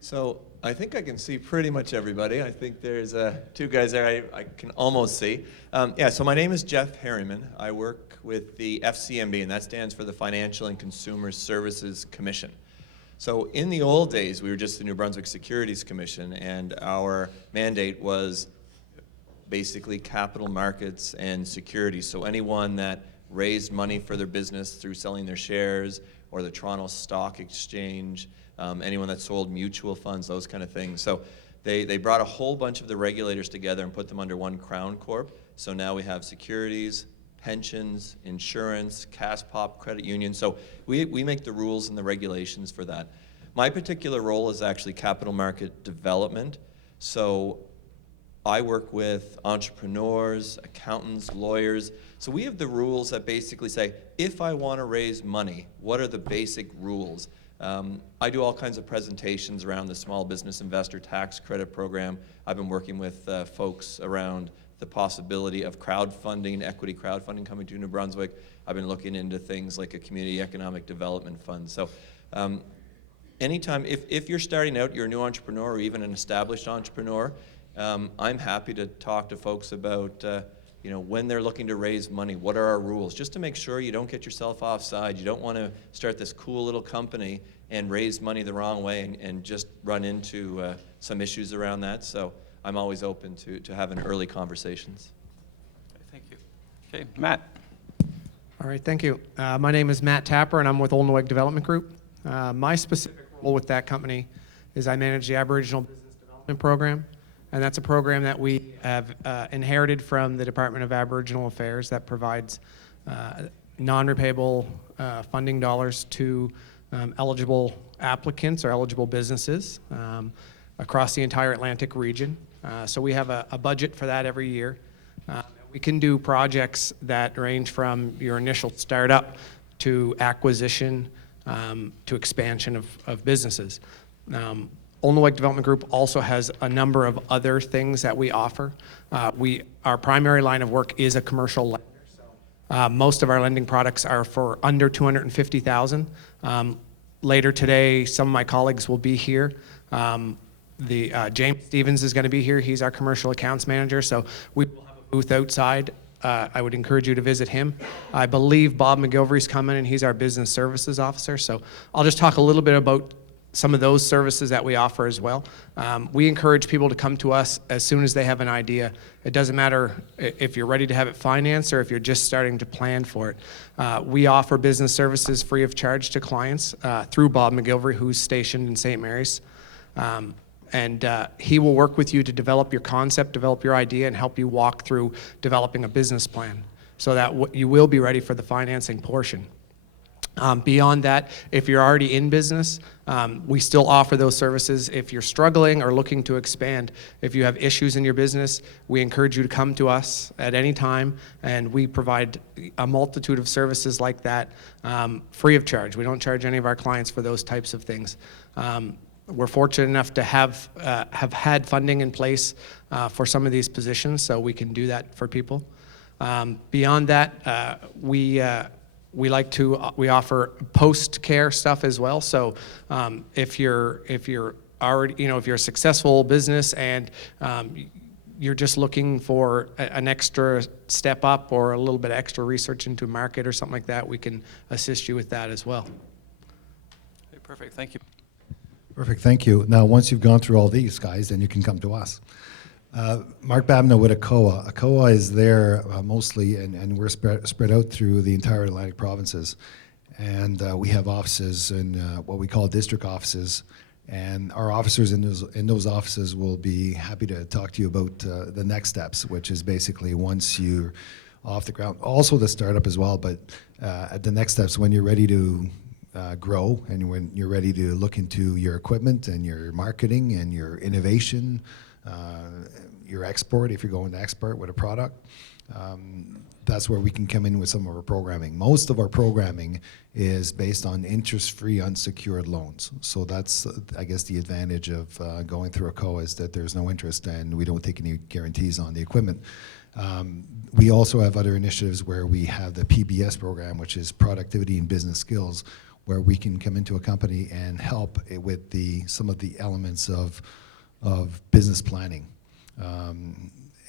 So I think I can see pretty much everybody. I think there's two guys there I can almost see. Yeah, so my name is Jeff Harriman. I work with the FCMB, and that stands for the Financial and Consumer Services Commission. So in the old days, we were just the New Brunswick Securities Commission, and our mandate was basically capital markets and securities. So anyone that raised money for their business through selling their shares or the Toronto Stock Exchange, anyone that sold mutual funds, those kind of things. So they brought a whole bunch of the regulators together and put them under one Crown Corp. So now we have securities, pensions, insurance, CASPOP, credit union. So we make the rules and the regulations for that. My particular role is actually capital market development. So I work with entrepreneurs, accountants, lawyers. So we have the rules that basically say, if I want to raise money, what are the basic rules? I do all kinds of presentations around the Small Business Investor Tax Credit Program. I've been working with folks around the possibility of crowdfunding, equity crowdfunding coming to New Brunswick. I've been looking into things like a community economic development fund. So anytime, if you're starting out, you're a new entrepreneur or even an established entrepreneur, I'm happy to talk to folks about when they're looking to raise money, what are our rules, just to make sure you don't get yourself offside. You don't want to start this cool little company and raise money the wrong way and just run into some issues around that. So I'm always open to having early conversations. Thank you. Okay, Matt. All right, thank you. My name is Matt Tapper, and I'm with Olneywood Development Group. My specific role with that company is I manage the Aboriginal Business Development Program. And that's a program that we have inherited from the Department of Aboriginal Affairs that provides non-repayable funding dollars to eligible applicants or eligible businesses across the entire Atlantic region. So we have a budget for that every year. We can do projects that range from your initial startup to acquisition to expansion of businesses. Olneywood Development Group also has a number of other things that we offer. Our primary line of work is a commercial lender. So, most of our lending products are for under $250,000. Later today, some of my colleagues will be here. James Stevens is going to be here. He's our commercial accounts manager. So we will have a booth outside. I would encourage you to visit him. I believe Bob McGilvery's coming, and he's our business services officer. So I'll just talk a little bit about some of those services that we offer as well. We encourage people to come to us as soon as they have an idea. It doesn't matter if you're ready to have it financed or if you're just starting to plan for it. We offer business services free of charge to clients through Bob McGilvery, who's stationed in St. Mary's. And he will work with you to develop your concept, develop your idea, and help you walk through developing a business plan so that you will be ready for the financing portion. Beyond that, if you're already in business, we still offer those services. If you're struggling or looking to expand, if you have issues in your business, we encourage you to come to us at any time, and we provide a multitude of services like that free of charge. We don't charge any of our clients for those types of things. We're fortunate enough to have had funding in place for some of these positions, so we can do that for people. Beyond that, we offer post-care stuff as well. So if you're already, if you're a successful business and you're just looking for an extra step up or a little bit extra research into a market or something like that, we can assist you with that as well. Okay, perfect. Thank you. Perfect. Thank you. Now, once you've gone through all these guys, then you can come to us. Mark Babno with ACOA. ACOA is there mostly, and we're spread out through the entire Atlantic provinces. And we have offices in what we call district offices. And our officers in those offices will be happy to talk to you about the next steps, which is basically once you're off the ground, also the startup as well, but at the next steps when you're ready to grow and when you're ready to look into your equipment and your marketing and your innovation, your export, if you're going to export with a product, that's where we can come in with some of our programming. Most of our programming is based on interest-free unsecured loans. So that's, I guess, the advantage of going through ACOA is that there's no interest and we don't take any guarantees on the equipment. We also have other initiatives where we have the PBS program, which is Productivity and Business Skills, where we can come into a company and help with some of the elements of business planning.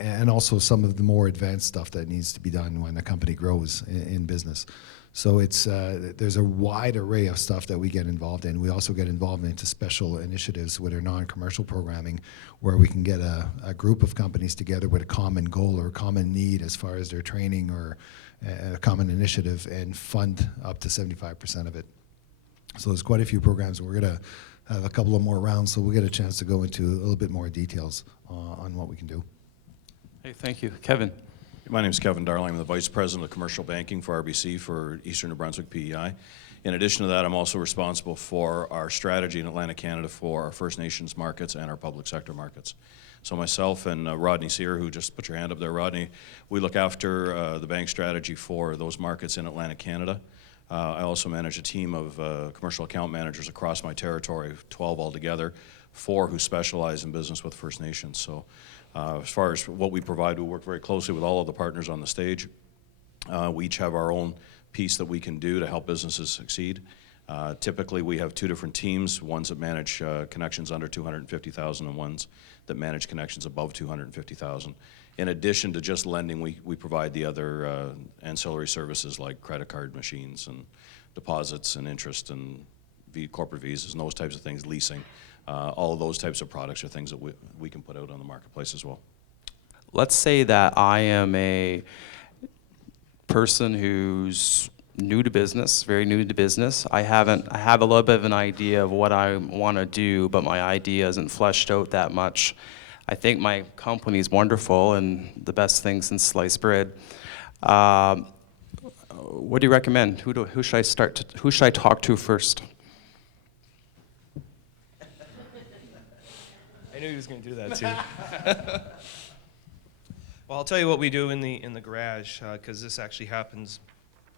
And also some of the more advanced stuff that needs to be done when a company grows in business. So there's a wide array of stuff that we get involved in. We also get involved into special initiatives with our non-commercial programming, where we can get a group of companies together with a common goal or a common need as far as their training or a common initiative, and fund up to 75% of it. So there's quite a few programs, and we're going to have a couple of more rounds, so we'll get a chance to go into a little bit more details on what we can do. Hey, thank you. Kevin. My name is Kevin Darling. I'm the Vice President of Commercial Banking for RBC for Eastern New Brunswick PEI. In addition to that, I'm also responsible for our strategy in Atlantic Canada for our First Nations markets and our public sector markets. So myself and Rodney Sear, who just put your hand up there, Rodney, we look after the bank strategy for those markets in Atlantic Canada. I also manage a team of commercial account managers across my territory, 12 altogether, 4 who specialize in business with First Nations. So as far as what we provide, we work very closely with all of the partners on the stage. We each have our own piece that we can do to help businesses succeed. Typically, we have 2 different teams, ones that manage connections under 250,000 and ones that manage connections above 250,000. In addition to just lending, we provide the other ancillary services like credit card machines and deposits and interest and corporate visas and those types of things, leasing. All of those types of products are things that we can put out on the marketplace as well. Let's say that I am a person who's new to business, very new to business. I have a little bit of an idea of what I want to do, but my idea isn't fleshed out that much. I think my company is wonderful and the best thing since sliced bread. What do you recommend? Who should I start? Who should I talk to first? I knew he was going to do that too. Well, I'll tell you what we do in the garage, because this actually happens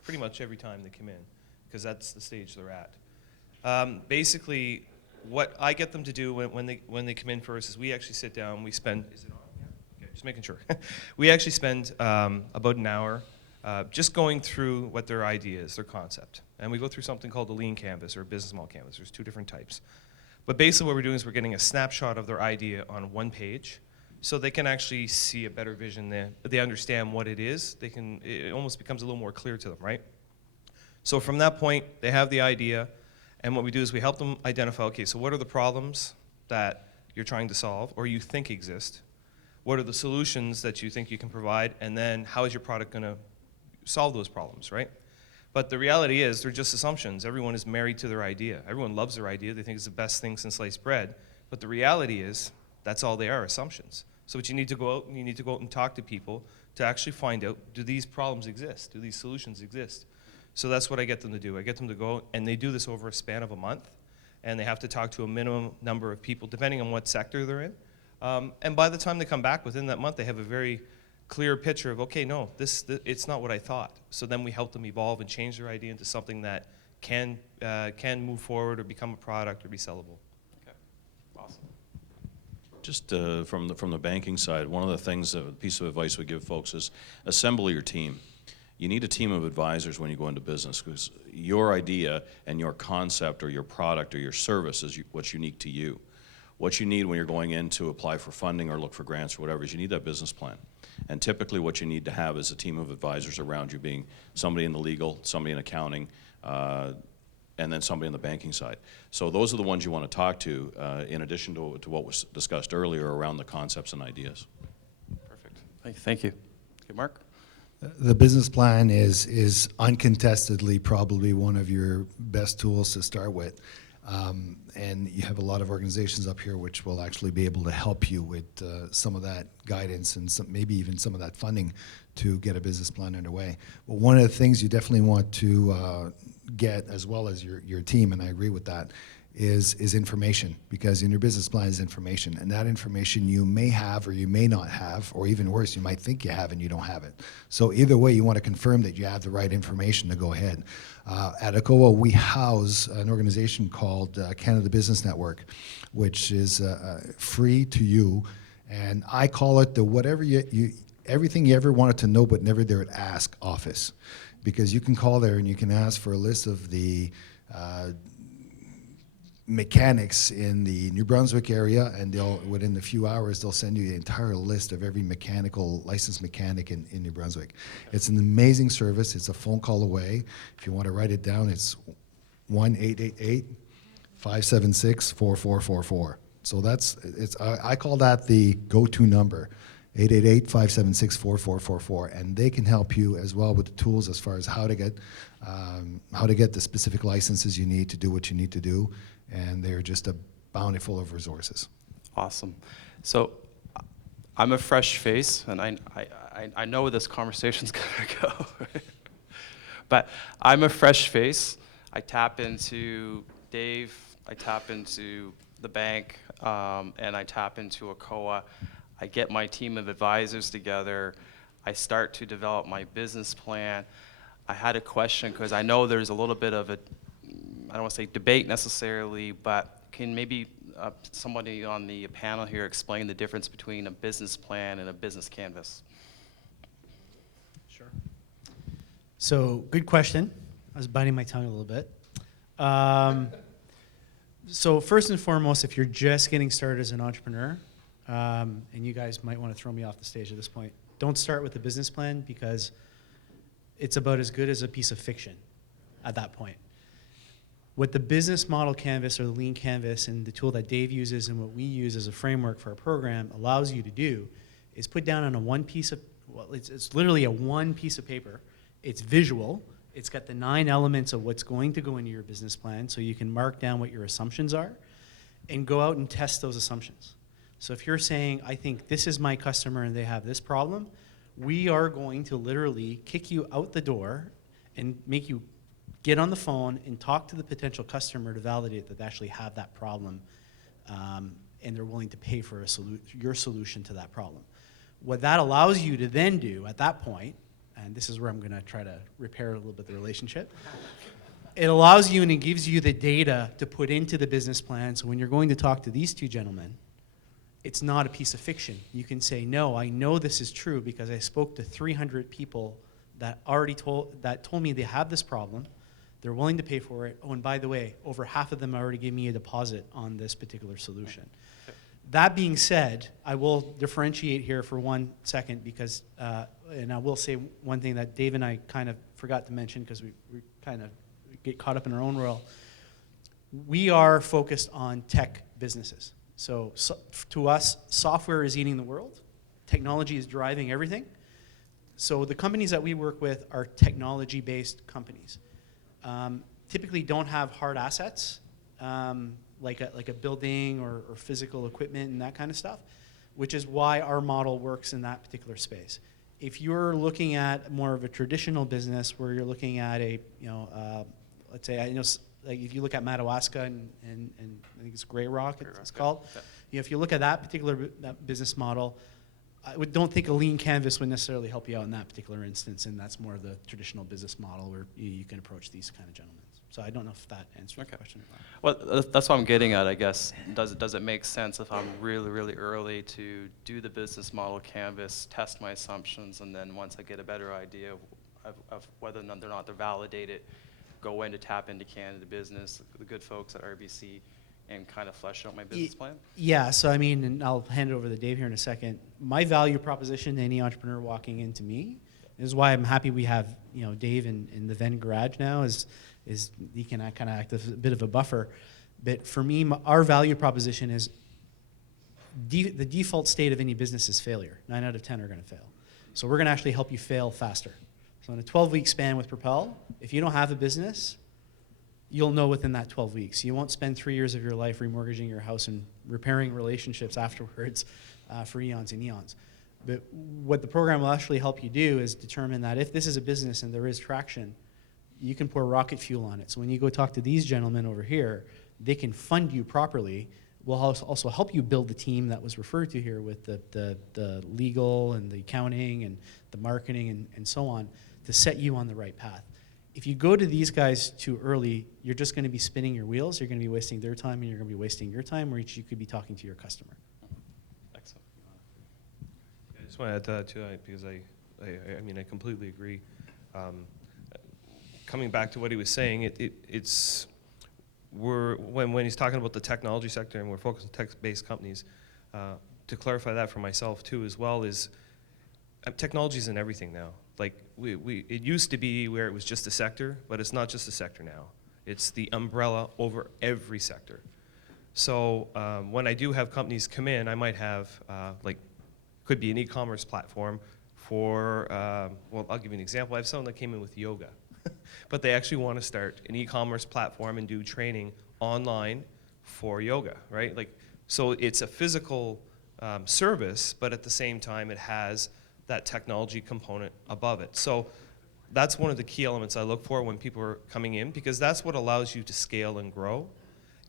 pretty much every time they come in, because that's the stage they're at. Basically, what I get them to do when they come in first is we actually sit down. We spend. Is it on? Yeah. Okay, just making sure. We actually spend about an hour just going through what their idea is, their concept, and we go through something called a lean canvas or a business model canvas. There's 2 different types. But basically what we're doing is we're getting a snapshot of their idea on one page, so they can actually see a better vision there. They understand what it is. It almost becomes a little more clear to them, right? So from that point, they have the idea, and what we do is we help them identify, okay, so what are the problems that you're trying to solve or you think exist? What are the solutions that you think you can provide? And then how is your product going to solve those problems, right? But the reality is, they're just assumptions. Everyone is married to their idea. Everyone loves their idea. They think it's the best thing since sliced bread. But the reality is, that's all they are, assumptions. So what you need to go out and talk to people to actually find out, do these problems exist? Do these solutions exist? So that's what I get them to do. I get them to go, and they do this over a span of a month, and they have to talk to a minimum number of people, depending on what sector they're in. And by the time they come back within that month, they have a very clear picture of, okay, no, it's not what I thought. So then we help them evolve and change their idea into something that can move forward or become a product or be sellable. Okay, awesome. Just from the banking side, one of the things, a piece of advice we give folks is assemble your team. You need a team of advisors when you go into business, because your idea and your concept or your product or your service is what's unique to you. What you need when you're going in to apply for funding or look for grants or whatever is you need that business plan. And typically what you need to have is a team of advisors around you, being somebody in the legal, somebody in accounting, and then somebody on the banking side. So those are the ones you want to talk to, in addition to what was discussed earlier around the concepts and ideas. Perfect. Thank you. Okay, Mark? The business plan is uncontestedly probably one of your best tools to start with. And you have a lot of organizations up here which will actually be able to help you with some of that guidance and maybe even some of that funding to get a business plan underway. But one of the things you definitely want to get, as well as your team, and I agree with that, is information, because in your business plan is information, and that information you may have or you may not have, or even worse, you might think you have and you don't have it. So either way, you want to confirm that you have the right information to go ahead. At ACOA, we house an organization called Canada Business Network, which is free to you, and I call it the whatever everything you ever wanted to know but never dared ask office, because you can call there and you can ask for a list of the mechanics in the New Brunswick area, and within a few hours they'll send you the entire list of every licensed mechanic in New Brunswick. It's an amazing service. It's a phone call away. If you want to write it down, it's 1-888-576-4444. So I call that the go-to number, 888-576-4444, and they can help you as well with the tools as far as how to get the specific licenses you need to do what you need to do, and they're just a bountiful of resources. Awesome. So I'm a fresh face, and I know where this conversation's gonna go. But I'm a fresh face. I tap into Dave, I tap into the bank, and I tap into ACOA. I get my team of advisors together. I start to develop my business plan. I had a question, because I know there's a little bit of a, I don't want to say debate necessarily, but can maybe somebody on the panel here explain the difference between a business plan and a business canvas? Sure. So, good question. I was biting my tongue a little bit. So first and foremost, if you're just getting started as an entrepreneur, and you guys might want to throw me off the stage at this point, don't start with a business plan, because it's about as good as a piece of fiction at that point. What the business model canvas or the lean canvas and the tool that Dave uses and what we use as a framework for our program allows you to do is put down on it's literally a one piece of paper. It's visual. It's got the 9 elements of what's going to go into your business plan, so you can mark down what your assumptions are and go out and test those assumptions. So if you're saying, I think this is my customer and they have this problem, we are going to literally kick you out the door and make you get on the phone and talk to the potential customer to validate that they actually have that problem, and they're willing to pay for your solution to that problem. What that allows you to then do at that point, and this is where I'm going to try to repair a little bit the relationship, it allows you and it gives you the data to put into the business plan, so when you're going to talk to these two gentlemen, it's not a piece of fiction. You can say, no, I know this is true because I spoke to 300 people that told me they have this problem. They're willing to pay for it. Oh, and by the way, over half of them already gave me a deposit on this particular solution. Okay. That being said, I will differentiate here for 1 second because, and I will say one thing that Dave and I kind of forgot to mention because we kind of get caught up in our own world. We are focused on tech businesses. So to us, software is eating the world. Technology is driving everything. So the companies that we work with are technology-based companies. Typically don't have hard assets, like a building or physical equipment and that kind of stuff, which is why our model works in that particular space. If you're looking at more of a traditional business where you're looking at let's say, like if you look at Madawaska and I think it's Grey Rock, it's called. Yeah. If you look at that particular business model, I don't think a lean canvas would necessarily help you out in that particular instance, and that's more of the traditional business model where you can approach these kind of gentlemen. So I don't know if that answers your question or not. Well, that's what I'm getting at, I guess. Does it make sense if I'm really, really early to do the business model canvas, test my assumptions, and then once I get a better idea of whether or not they're validated, go in to tap into Canada business, the good folks at RBC, and kind of flesh out my business plan? Yeah, so I mean, and I'll hand it over to Dave here in a second. My value proposition to any entrepreneur walking into me is why I'm happy we have Dave in the Venn garage now is he can kind of act as a bit of a buffer. But for me, our value proposition is the default state of any business is failure. 9 out of 10 are going to fail. So we're going to actually help you fail faster. So in a 12-week span with Propel, if you don't have a business, you'll know within that 12 weeks. You won't spend 3 years of your life remortgaging your house and repairing relationships afterwards for eons and eons. But what the program will actually help you do is determine that if this is a business and there is traction, you can pour rocket fuel on it. So when you go talk to these gentlemen over here, they can fund you properly. We'll also help you build the team that was referred to here with the legal and the accounting and the marketing and so on to set you on the right path. If you go to these guys too early, you're just going to be spinning your wheels. You're going to be wasting their time, and you're going to be wasting your time, where you could be talking to your customer. Excellent. I just want to add to that too, because I completely agree. Coming back to what he was saying, it's when he's talking about the technology sector and we're focused on tech-based companies, to clarify that for myself too as well is technology is in everything now. Like it used to be where it was just a sector, but it's not just a sector now. It's the umbrella over every sector. So when I do have companies come in, I might have could be an e-commerce platform for, well, I'll give you an example. I have someone that came in with yoga, but they actually want to start an e-commerce platform and do training online for yoga, right? Like, so it's a physical service, but at the same time, it has that technology component above it. So that's one of the key elements I look for when people are coming in, because that's what allows you to scale and grow.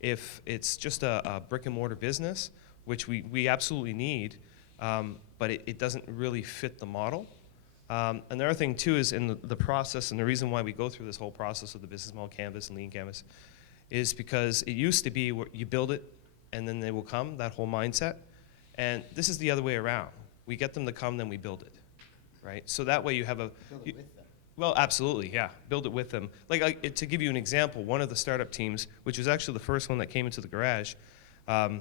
If it's just a brick and mortar business, which we absolutely need, but it doesn't really fit the model. And the other thing too is in the process, and the reason why we go through this whole process of the business model canvas and lean canvas is because it used to be where you build it and then they will come, that whole mindset. And this is the other way around. We get them to come, then we build it, right? So that way you have a... Build it with them. Well, absolutely, yeah. Build it with them. Like, to give you an example, one of the startup teams, which was actually the first one that came into the garage, are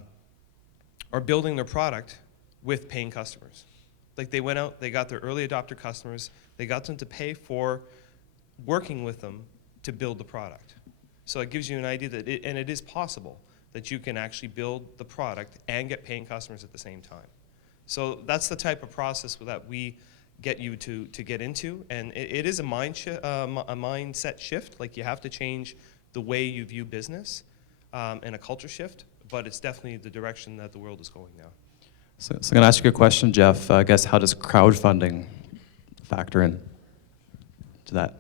building their product with paying customers. Like, they went out, they got their early adopter customers, they got them to pay for working with them to build the product. So it gives you an idea that, and it is possible, that you can actually build the product and get paying customers at the same time. So that's the type of process that we get you to get into, and it is a mindset shift. Like, you have to change the way you view business and a culture shift, but it's definitely the direction that the world is going now. So I'm going to ask you a question, Jeff. I guess, how does crowdfunding factor in to that?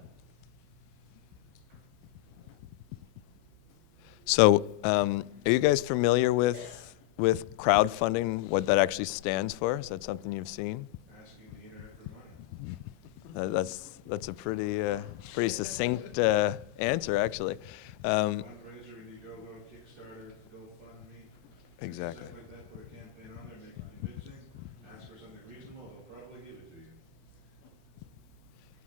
So, are you guys familiar with crowdfunding, what that actually stands for? Is that something you've seen? Asking the internet for money. That's a pretty succinct answer, actually. Fundraiser, you go Kickstarter, GoFundMe. Exactly. Stuff like that, put a campaign on there, make it convincing, ask for something reasonable, they'll probably give it to you.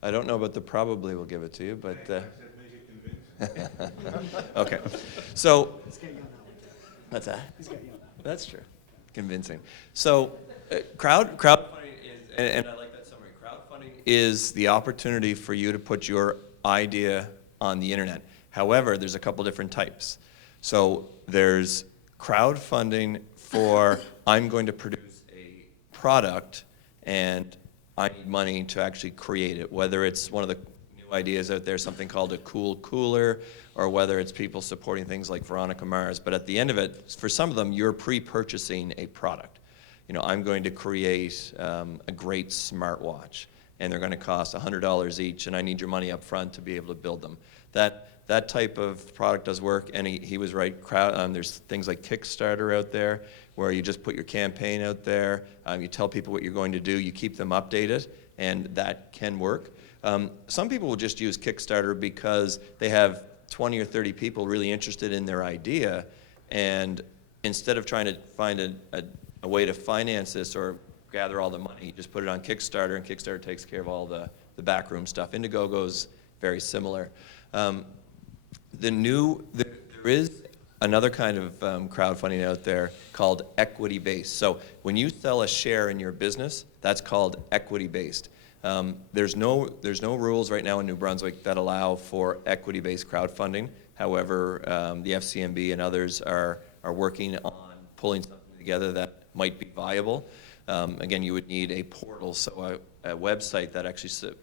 I don't know about the probably will give it to you, but... I said make it convincing. Okay. So... What's that? That's true. Convincing. So, crowdfunding is, and I like that summary, crowdfunding is the opportunity for you to put your idea on the internet. However, there's a couple different types. So, there's crowdfunding for, I'm going to produce a product and I need money to actually create it, whether it's one of the new ideas out there, something called a cool cooler, or whether it's people supporting things like Veronica Mars. But at the end of it, for some of them, you're pre-purchasing a product. You know, I'm going to create a great smartwatch, and they're going to cost $100 each, and I need your money up front to be able to build them. That type of product does work, and he was right. There's things like Kickstarter out there, where you just put your campaign out there, you tell people what you're going to do, you keep them updated, and that can work. Some people will just use Kickstarter because they have 20 or 30 people really interested in their idea, and instead of trying to find a way to finance this or gather all the money, you just put it on Kickstarter, and Kickstarter takes care of all the backroom stuff. Indiegogo's very similar. There is another kind of crowdfunding out there called equity-based. So when you sell a share in your business, that's called equity-based. There's no rules right now in New Brunswick that allow for equity-based crowdfunding. However, the FCMB and others are working on pulling something together that might be viable. Again, you would need a portal, so a website that actually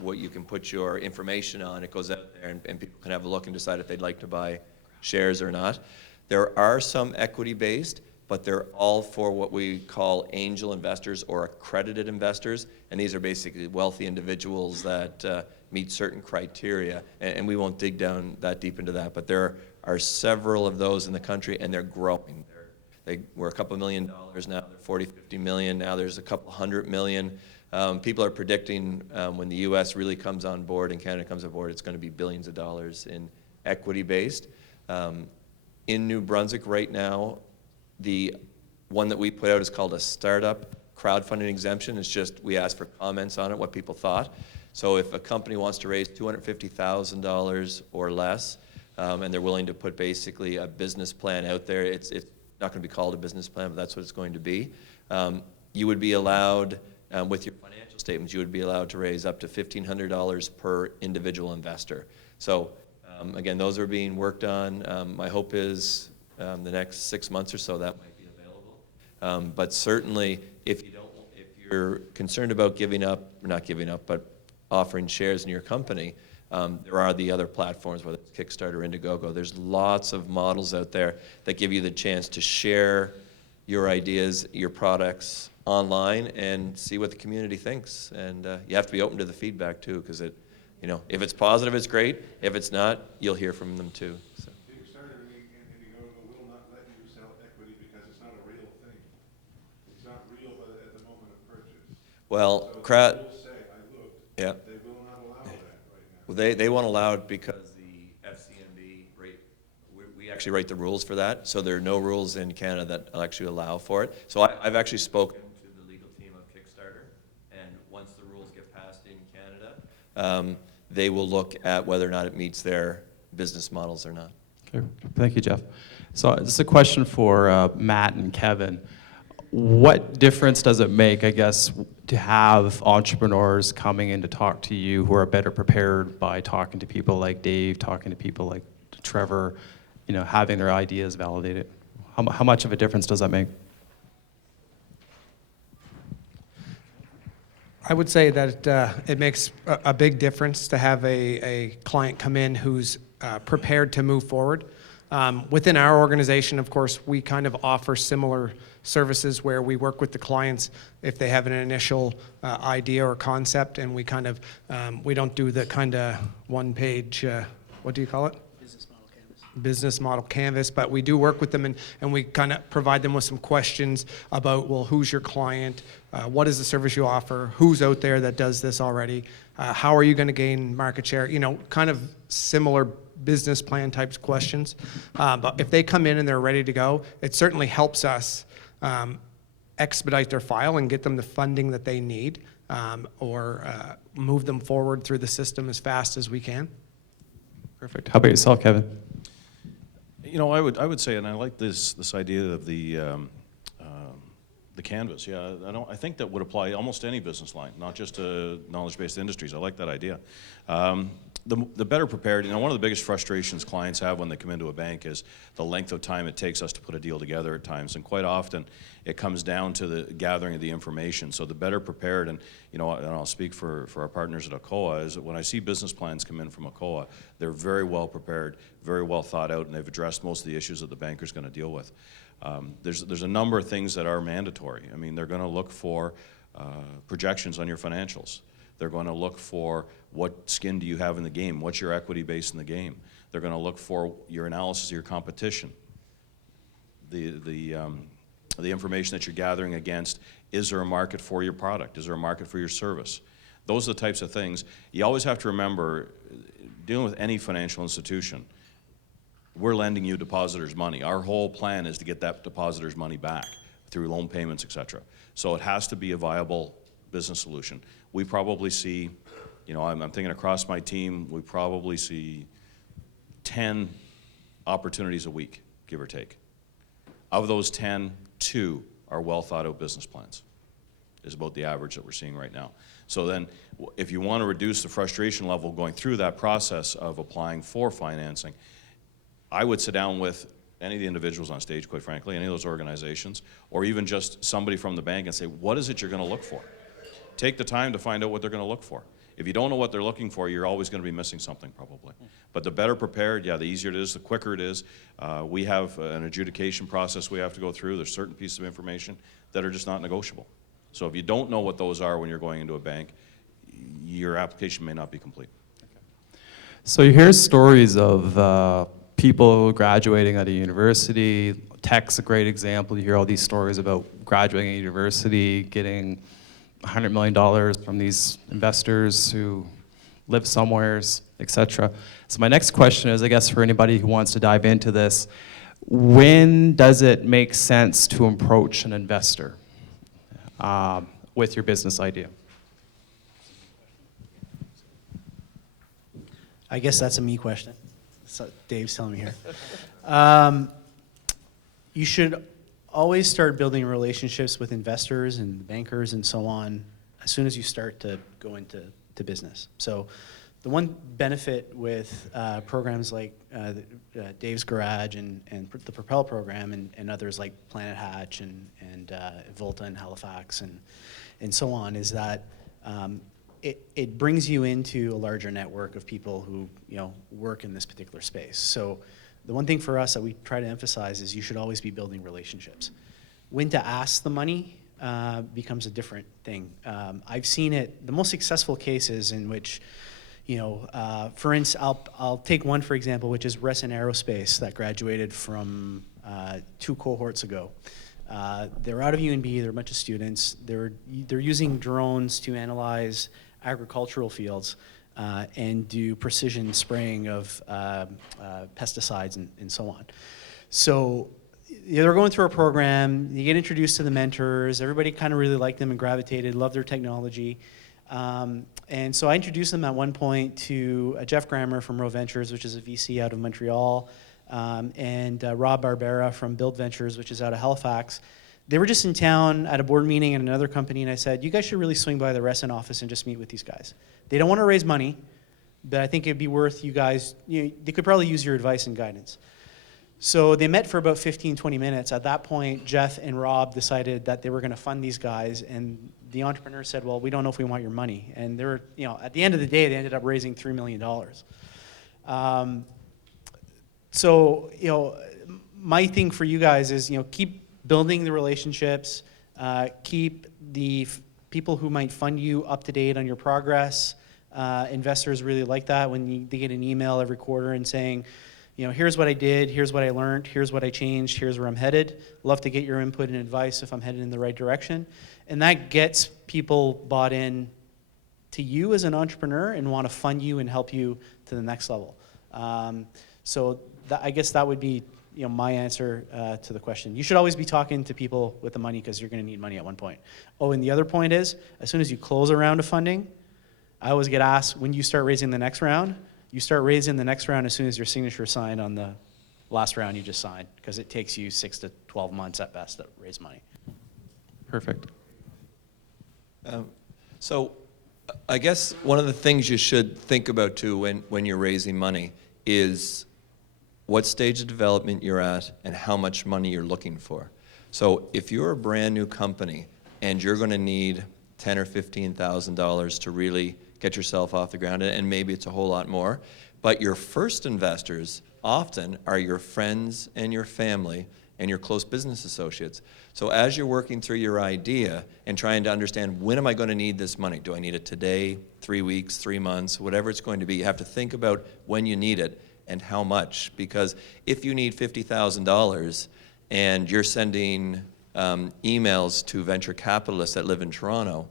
what you can put your information on. It goes out there, and people can have a look and decide if they'd like to buy shares or not. There are some equity-based, but they're all for what we call angel investors or accredited investors, and these are basically wealthy individuals that meet certain criteria, and we won't dig down that deep into that, but there are several of those in the country, and they're growing. We're a couple $1 million now, they're 40, 50 million, now there's a couple $100 million. People are predicting when the US really comes on board and Canada comes on board, it's going to be billions of dollars in equity-based. In New Brunswick right now, the one that we put out is called a startup crowdfunding exemption. It's just we asked for comments on it, what people thought. So if a company wants to raise $250,000 or less, and they're willing to put basically a business plan out there. It's not going to be called a business plan, but that's what it's going to be. You would be allowed, with your financial statements, you would be allowed to raise up to $1,500 per individual investor. So again, those are being worked on. My hope is the next 6 months or so that might be available. But certainly, if you're concerned about giving up, or not giving up, but offering shares in your company, there are the other platforms, whether it's Kickstarter or Indiegogo. There's lots of models out there that give you the chance to share your ideas, your products online, and see what the community thinks. And you have to be open to the feedback too, because if it's positive, it's great. If it's not, you'll hear from them too. So. Kickstarter and Indiegogo will not let you sell equity because it's not a real thing. It's not real at the moment of purchase. Well, So the rules say, I looked, yeah. they will not allow that right now. Well, they won't allow it because the FCMB we actually write the rules for that. So there are no rules in Canada that actually allow for it. So I've actually spoken to the legal team of Kickstarter, and once the rules get passed in Canada, they will look at whether or not it meets their business models or not. Okay. Thank you, Jeff. So this is a question for Matt and Kevin. What difference does it make, I guess, to have entrepreneurs coming in to talk to you who are better prepared by talking to people like Dave, talking to people like Trevor, having their ideas validated? How much of a difference does that make? I would say that it makes a big difference to have a client come in who's prepared to move forward. Within our organization, of course, we kind of offer similar services where we work with the clients if they have an initial idea or concept, and we kind of, we don't do the kind of one-page, what do you call it? Business model canvas, but we do work with them, and we kind of provide them with some questions about, well, who's your client? What is the service you offer? Who's out there that does this already? How are you going to gain market share? Kind of similar business plan types questions. But if they come in and they're ready to go, it certainly helps us expedite their file and get them the funding that they need, or move them forward through the system as fast as we can. Perfect. How about yourself, Kevin? I would say, and I like this idea of the canvas. Yeah, I think that would apply almost to any business line, not just to knowledge-based industries. I like that idea. The better prepared, one of the biggest frustrations clients have when they come into a bank is the length of time it takes us to put a deal together at times, and quite often it comes down to the gathering of the information. So the better prepared, and I'll speak for our partners at ACOA, is that when I see business plans come in from ACOA, they're very well prepared, very well thought out, and they've addressed most of the issues that the banker's going to deal with. There's a number of things that are mandatory. I mean, they're going to look for projections on your financials. They're going to look for what skin do you have in the game, what's your equity base in the game. They're going to look for your analysis of your competition, the information that you're gathering against. Is there a market for your product? Is there a market for your service? Those are the types of things. You always have to remember, dealing with any financial institution, we're lending you depositors' money. Our whole plan is to get that depositors' money back through loan payments, et cetera. So it has to be a viable business solution. We probably see, I'm thinking across my team, we probably see 10 opportunities a week, give or take. Of those 10, 2 are well thought out business plans, is about the average that we're seeing right now. So then, if you want to reduce the frustration level going through that process of applying for financing, I would sit down with any of the individuals on stage, quite frankly, any of those organizations, or even just somebody from the bank and say, what is it you're going to look for? Take the time to find out what they're going to look for. If you don't know what they're looking for, you're always going to be missing something probably. But the better prepared, the easier it is, the quicker it is. We have an adjudication process we have to go through. There's certain pieces of information that are just not negotiable. So if you don't know what those are when you're going into a bank, your application may not be complete. So you hear stories of people graduating out of university. Tech's a great example. You hear all these stories about graduating at university, getting $100 million from these investors who live somewheres, etc. So my next question is, I guess, for anybody who wants to dive into this, when does it make sense to approach an investor with your business idea? I guess that's a me question. So Dave's telling me here. You should always start building relationships with investors and bankers and so on as soon as you start to go into business. So the one benefit with programs like Dave's Garage and the Propel program and others like Planet Hatch and Volta in Halifax and so on is that it brings you into a larger network of people who work in this particular space. So the one thing for us that we try to emphasize is you should always be building relationships. When to ask the money becomes a different thing. I've seen it, the most successful cases in which, for instance, I'll take one for example, which is Resson Aerospace that graduated from 2 cohorts ago. They're out of UNB, they're a bunch of students. They're using drones to analyze agricultural fields and do precision spraying of pesticides and so on. So they're going through a program, you get introduced to the mentors, everybody kind of really liked them and gravitated, loved their technology. And so I introduced them at one point to Jeff Grammer from Row Ventures, which is a VC out of Montreal, and Rob Barbera from Build Ventures, which is out of Halifax. They were just in town at a board meeting at another company, and I said, you guys should really swing by the Resson office and just meet with these guys. They don't want to raise money, but I think it'd be worth you guys, they could probably use your advice and guidance. So they met for about 15, 20 minutes. At that point, Jeff and Rob decided that they were going to fund these guys, and the entrepreneur said, well, we don't know if we want your money. And they were, at the end of the day, they ended up raising $3 million. So, my thing for you guys is, keep building the relationships, keep the people who might fund you up to date on your progress. Investors really like that when they get an email every quarter and saying, here's what I did, here's what I learned, here's what I changed, here's where I'm headed. Love to get your input and advice if I'm headed in the right direction. And that gets people bought in to you as an entrepreneur and want to fund you and help you to the next level. So I guess that would be my answer to the question. You should always be talking to people with the money because you're going to need money at one point. Oh, and the other point is, as soon as you close a round of funding, I always get asked, when do you start raising the next round? You start raising the next round as soon as your signature is signed on the last round you just signed, because it takes you 6 to 12 months at best to raise money. Perfect. So I guess one of the things you should think about too when you're raising money is what stage of development you're at and how much money you're looking for. So if you're a brand new company and you're going to need $10,000 or $15,000 to really get yourself off the ground, and maybe it's a whole lot more, but your first investors often are your friends and your family and your close business associates. So as you're working through your idea and trying to understand, when am I going to need this money? Do I need it today, 3 weeks, 3 months, whatever it's going to be? You have to think about when you need it and how much, because if you need $50,000 and you're sending emails to venture capitalists that live in Toronto,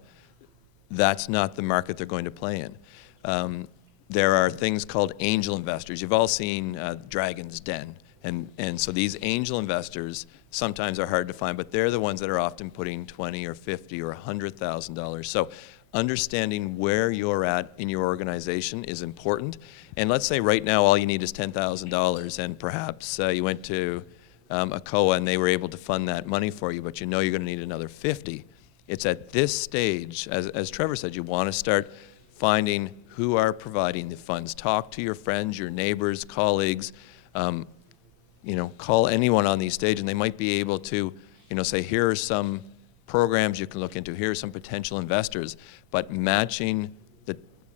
that's not the market they're going to play in. There are things called angel investors. You've all seen Dragon's Den. And so these angel investors sometimes are hard to find, but they're the ones that are often putting $20,000 or $50,000 or $100,000. So understanding where you're at in your organization is important. And let's say right now all you need is $10,000, and perhaps you went to a COA and they were able to fund that money for you, but you know you're going to need another $50,000. It's at this stage, as Trevor said, you want to start finding who are providing the funds. Talk to your friends, your neighbors, colleagues. Call anyone on these stages, and they might be able to, say, here are some programs you can look into. Here are some potential investors. But matching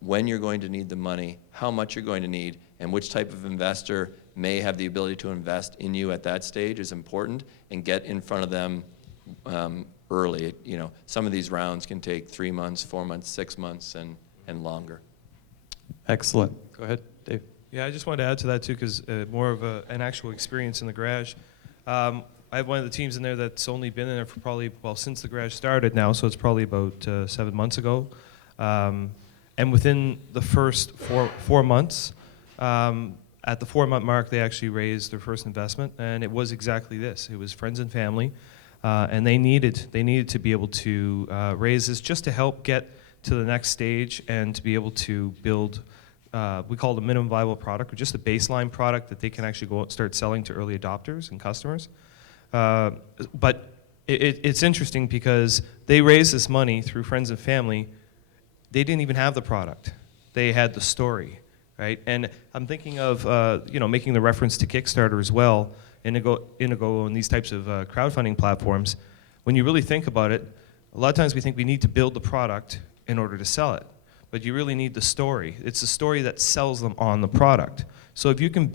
when you're going to need the money, how much you're going to need, and which type of investor may have the ability to invest in you at that stage is important, and get in front of them early. Some of these rounds can take 3 months, 4 months, 6 months, and longer. Excellent. Go ahead, Dave. Yeah, I just wanted to add to that too, because more of an actual experience in the garage. I have one of the teams in there that's only been in there for probably, since the garage started now, so it's probably about 7 months ago. And within the first four months, at the 4-month mark, they actually raised their first investment, and it was exactly this. It was friends and family, and they needed to be able to raise this just to help get to the next stage and to be able to build we call it a minimum viable product, or just a baseline product that they can actually go out and start selling to early adopters and customers. But it's interesting because they raised this money through friends and family. They didn't even have the product. They had the story, right? And I'm thinking of making the reference to Kickstarter as well, Indigo and these types of crowdfunding platforms. When you really think about it, a lot of times we think we need to build the product in order to sell it, but you really need the story. It's the story that sells them on the product. So if you can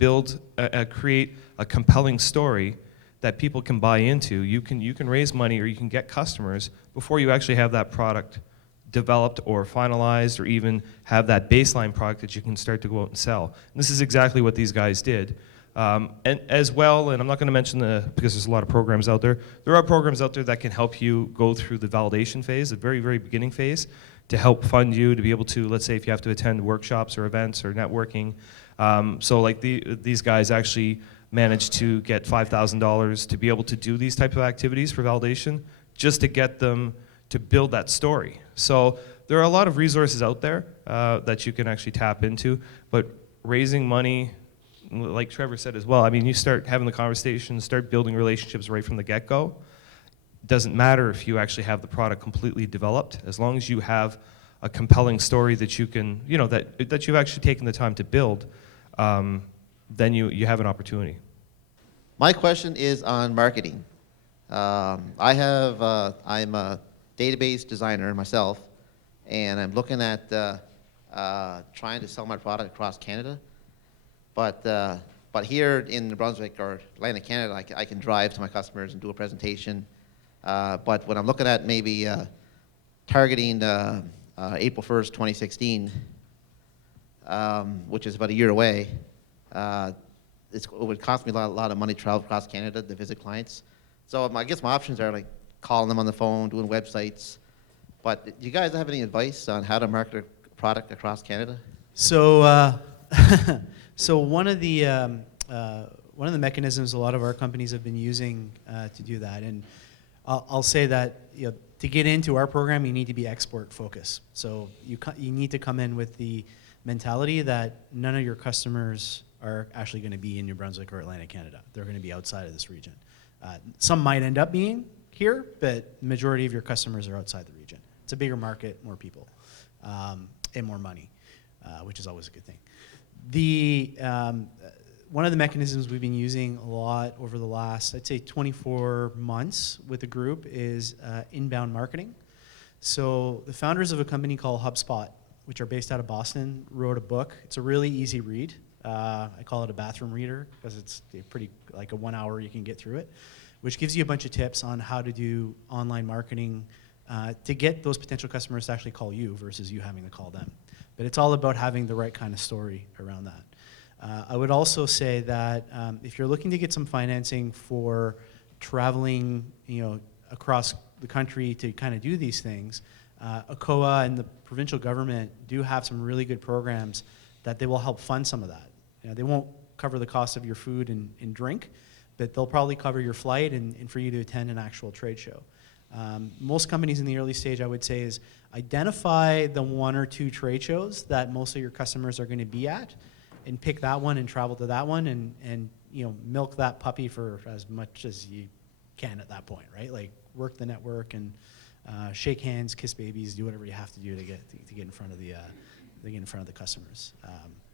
create a compelling story that people can buy into, you can raise money or you can get customers before you actually have that product developed or finalized, or even have that baseline product that you can start to go out and sell. And this is exactly what these guys did. And as well, and I'm not going to mention because there's a lot of programs out there. There are programs out there that can help you go through the validation phase, the very, very beginning phase, to help fund you to be able to, let's say if you have to attend workshops or events or networking. So like these guys actually managed to get $5,000 to be able to do these type of activities for validation, just to get them to build that story. So there are a lot of resources out there that you can actually tap into, but raising money, like Trevor said as well, I mean, you start having the conversation, start building relationships right from the get-go. Doesn't matter if you actually have the product completely developed, as long as you have a compelling story that you can, that you've actually taken the time to build, then you have an opportunity. My question is on marketing. I'm a database designer myself, and I'm looking at trying to sell my product across Canada. But here in New Brunswick or Atlantic Canada, I can drive to my customers and do a presentation. But when I'm looking at maybe targeting April 1st, 2016, which is about a year away, it would cost me a lot of money to travel across Canada to visit clients. So I guess my options are like calling them on the phone, doing websites. But do you guys have any advice on how to market a product across Canada? So, so one of the mechanisms a lot of our companies have been using to do that, and I'll say that to get into our program, you need to be export focused. So you need to come in with the mentality that none of your customers are actually going to be in New Brunswick or Atlantic Canada. They're going to be outside of this region. Some might end up being here, but the majority of your customers are outside the region. It's a bigger market, more people, and more money, which is always a good thing. One of the mechanisms we've been using a lot over the last, I'd say 24 months with the group is inbound marketing. So the founders of a company called HubSpot, which are based out of Boston, wrote a book. It's a really easy read. I call it a bathroom reader because it's pretty, like a 1 hour you can get through it, which gives you a bunch of tips on how to do online marketing to get those potential customers to actually call you versus you having to call them. But it's all about having the right kind of story around that. I would also say that if you're looking to get some financing for traveling, across the country to kind of do these things, ACOA and the provincial government do have some really good programs that they will help fund some of that. They won't cover the cost of your food and drink, but they'll probably cover your flight and for you to attend an actual trade show. Most companies in the early stage, I would say, is identify the 1 or 2 trade shows that most of your customers are going to be at, and pick that one and travel to that one and milk that puppy for as much as you can at that point, right? Like work the network and shake hands, kiss babies, do whatever you have to do to get in front of the customers.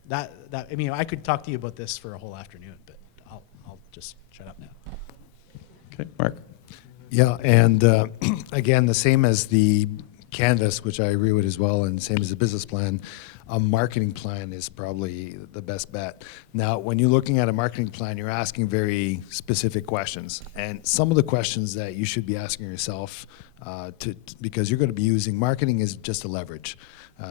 I could talk to you about this for a whole afternoon, but I'll just shut up now. Okay, Mark. Yeah, and again, the same as the canvas, which I agree with as well, and same as the business plan, a marketing plan is probably the best bet. Now, when you're looking at a marketing plan, you're asking very specific questions. And some of the questions that you should be asking yourself, because you're going to be using, marketing is just a leverage.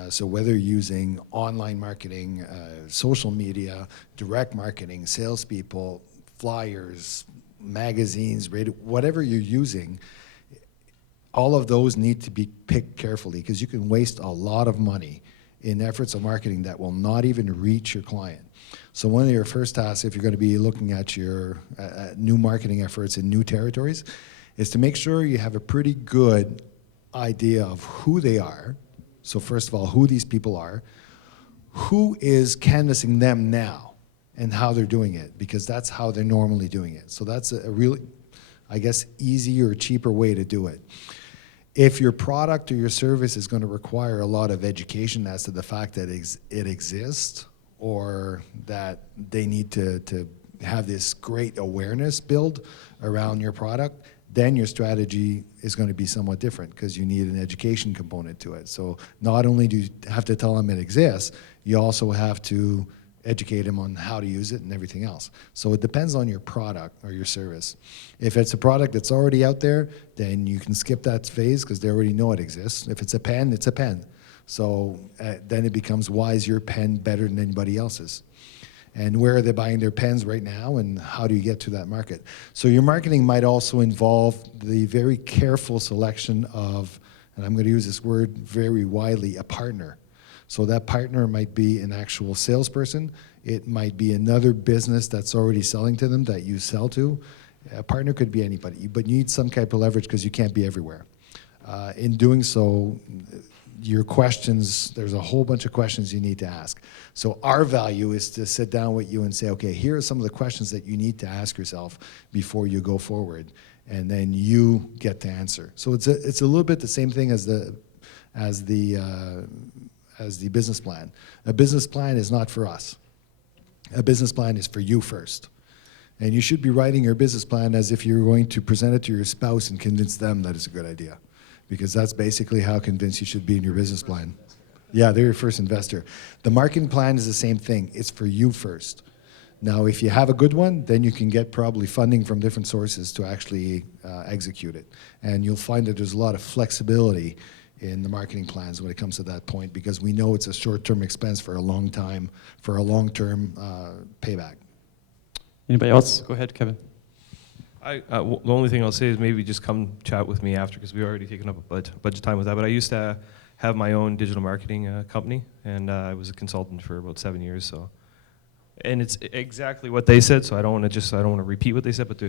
So whether you're using online marketing, social media, direct marketing, salespeople, flyers, magazines, radio, whatever you're using, all of those need to be picked carefully because you can waste a lot of money in efforts of marketing that will not even reach your client. So one of your first tasks, if you're going to be looking at your new marketing efforts in new territories, is to make sure you have a pretty good idea of who they are. So first of all, who these people are, who is canvassing them now and how they're doing it, because that's how they're normally doing it. So that's a really, I guess, easier or cheaper way to do it. If your product or your service is going to require a lot of education as to the fact that it exists, or that they need to have this great awareness build around your product, then your strategy is going to be somewhat different, because you need an education component to it. So not only do you have to tell them it exists, you also have to educate them on how to use it and everything else. So it depends on your product or your service. If it's a product that's already out there, then you can skip that phase because they already know it exists. If it's a pen, it's a pen. So then it becomes, why is your pen better than anybody else's? And where are they buying their pens right now, and how do you get to that market? So your marketing might also involve the very careful selection of, and I'm going to use this word very widely, a partner. So that partner might be an actual salesperson. It might be another business that's already selling to them that you sell to. A partner could be anybody, but you need some type of leverage because you can't be everywhere. In doing so, your questions, there's a whole bunch of questions you need to ask. So our value is to sit down with you and say, okay, here are some of the questions that you need to ask yourself before you go forward, and then you get to answer. So it's a little bit the same thing as the business plan. A business plan is not for us. A business plan is for you first. And you should be writing your business plan as if you're going to present it to your spouse and convince them that it's a good idea. Because that's basically how convinced you should be in your business plan. Yeah, they're your first investor. The marketing plan is the same thing. It's for you first. Now, if you have a good one, then you can get probably funding from different sources to actually execute it. And you'll find that there's a lot of flexibility in the marketing plans when it comes to that point, because we know it's a short-term expense for a long time, for a long-term payback. Anybody else? Go ahead, Kevin. The only thing I'll say is maybe just come chat with me after, because we've already taken up a bunch of time with that. But I used to have my own digital marketing company, and I was a consultant for about 7 years. So, and it's exactly what they said. So I don't want to repeat what they said, but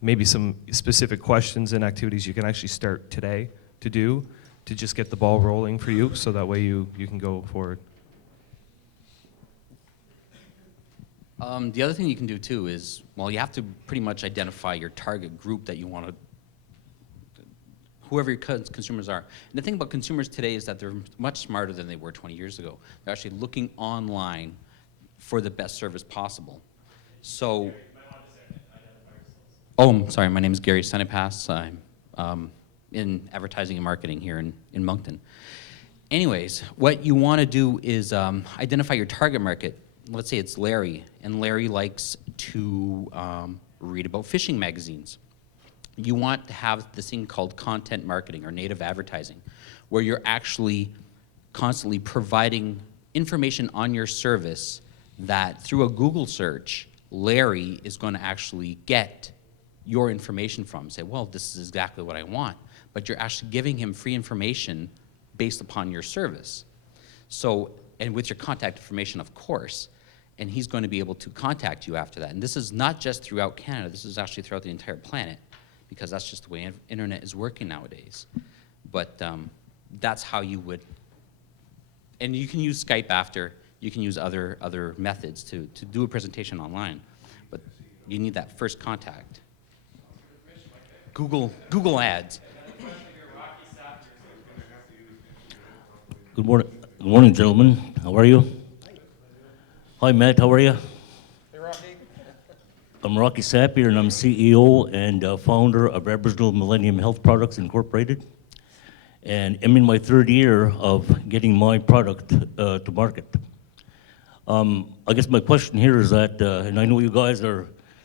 maybe some specific questions and activities you can actually start today to do to just get the ball rolling for you, so that way you can go forward. The other thing you can do too is, well, you have to pretty much identify your target group that you want to, whoever your consumers are. And the thing about consumers today is that they're much smarter than they were 20 years ago. They're actually looking online for the best service possible. So, I'm sorry, my name is Gary Senepass. I'm in advertising and marketing here in Moncton. Anyways, what you want to do is identify your target market. Let's say it's Larry, and Larry likes to read about fishing magazines. You want to have this thing called content marketing or native advertising, where you're actually constantly providing information on your service that through a Google search, Larry is going to actually get your information from. Say, well, this is exactly what I want. But you're actually giving him free information based upon your service. So, and with your contact information, of course, and he's going to be able to contact you after that. And this is not just throughout Canada, this is actually throughout the entire planet, because that's just the way internet is working nowadays. But that's how you would, and you can use Skype after, you can use other methods to do a presentation online, but you need that first contact. Google Ads. Good morning, gentlemen. How are you? Hi, Matt. How are you? Hey, Rocky. I'm Rocky Sapir, and I'm CEO and founder of Aboriginal Millennium Health Products Incorporated. And I'm in my third year of getting my product to market. I guess my question here is that, and I know you guys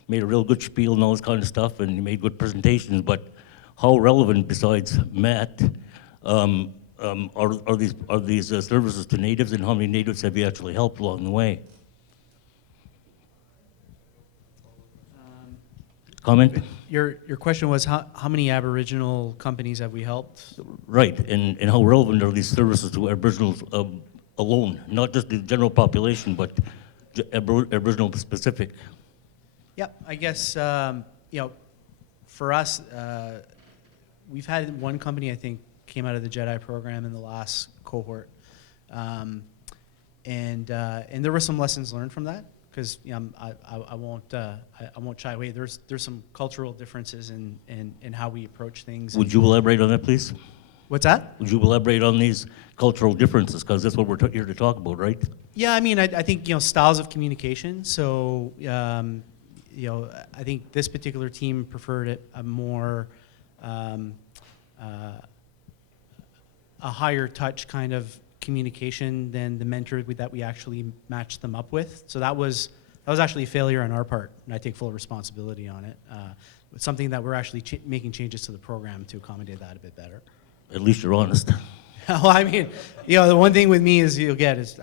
made a real good spiel and all this kind of stuff, and you made good presentations, but how relevant, besides Matt, are these services to natives, and how many natives have you actually helped along the way? Comment? Your question was how many Aboriginal companies have we helped? Right, and how relevant are these services to Aboriginals alone, not just the general population, but Aboriginal specific? Yeah, I guess, for us, we've had one company, I think, came out of the JEDI program in the last cohort. there were some lessons learned from that, because I won't shy away. There's some cultural differences in how we approach things. Would you elaborate on that, please? What's that? Would you elaborate on these cultural differences? Because that's what we're here to talk about, right? Yeah, I mean, I think, styles of communication. So, I think this particular team preferred a more, a higher touch kind of communication than the mentor that we actually matched them up with. So that was actually a failure on our part, and I take full responsibility on it. It's something that we're actually making changes to the program to accommodate that a bit better. At least you're honest. Well, I mean, the one thing with me is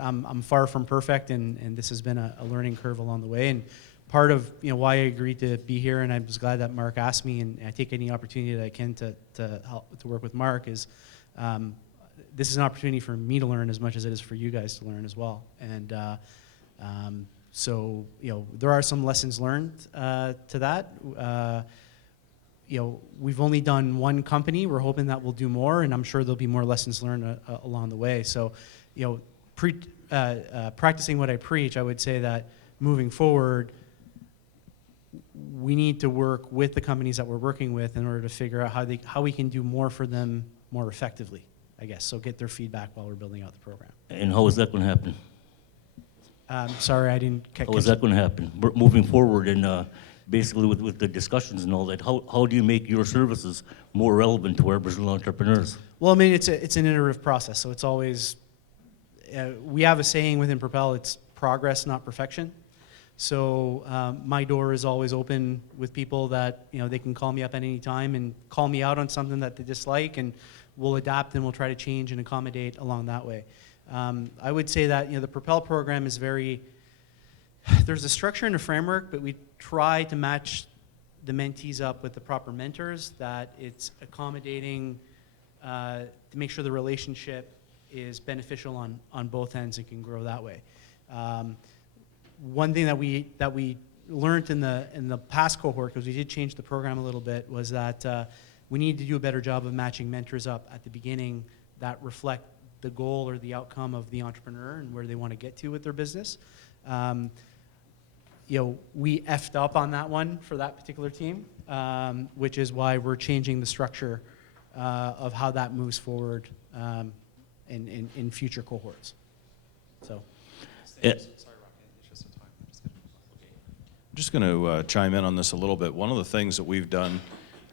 I'm far from perfect, and this has been a learning curve along the way. And part of why I agreed to be here, and I was glad that Mark asked me, and I take any opportunity that I can to help to work with Mark, is this is an opportunity for me to learn as much as it is for you guys to learn as well. And so there are some lessons learned to that. We've only done one company. We're hoping that we'll do more, and I'm sure there'll be more lessons learned along the way. So, practicing what I preach, I would say that moving forward, we need to work with the companies that we're working with in order to figure out how we can do more for them more effectively, I guess. So get their feedback while we're building out the program. And how is that going to happen? Sorry, I didn't catch. How is that going to happen? Moving forward and basically with the discussions and all that, how do you make your services more relevant to Aboriginal entrepreneurs? Well, I mean, it's an iterative process, so it's always, we have a saying within Propel, it's progress, not perfection. So my door is always open with people that, they can call me up at any time and call me out on something that they dislike, and we'll adapt and we'll try to change and accommodate along that way. I would say that, the Propel program is there's a structure and a framework, but we try to match the mentees up with the proper mentors, that it's accommodating to make sure the relationship is beneficial on both ends and can grow that way. One thing that we learned in the past cohort, because we did change the program a little bit, was that we need to do a better job of matching mentors up at the beginning that reflect the goal or the outcome of the entrepreneur and where they want to get to with their business. We effed up on that one for that particular team, which is why we're changing the structure of how that moves forward in future cohorts. So. I'm just going to chime in on this a little bit. One of the things that we've done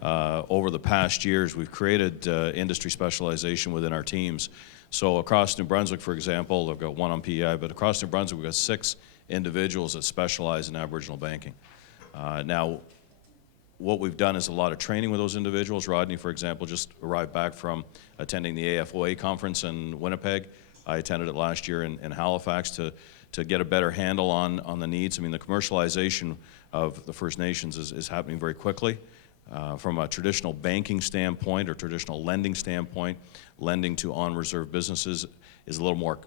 over the past years, we've created industry specialization within our teams. So across New Brunswick, for example, I've got one on PEI, but across New Brunswick, we've got 6 individuals that specialize in Aboriginal banking. Now, what we've done is a lot of training with those individuals. Rodney, for example, just arrived back from attending the AFOA conference in Winnipeg. I attended it last year in Halifax to get a better handle on the needs. I mean, the commercialization of the First Nations is happening very quickly. From a traditional banking standpoint or traditional lending standpoint, lending to on-reserve businesses is a little more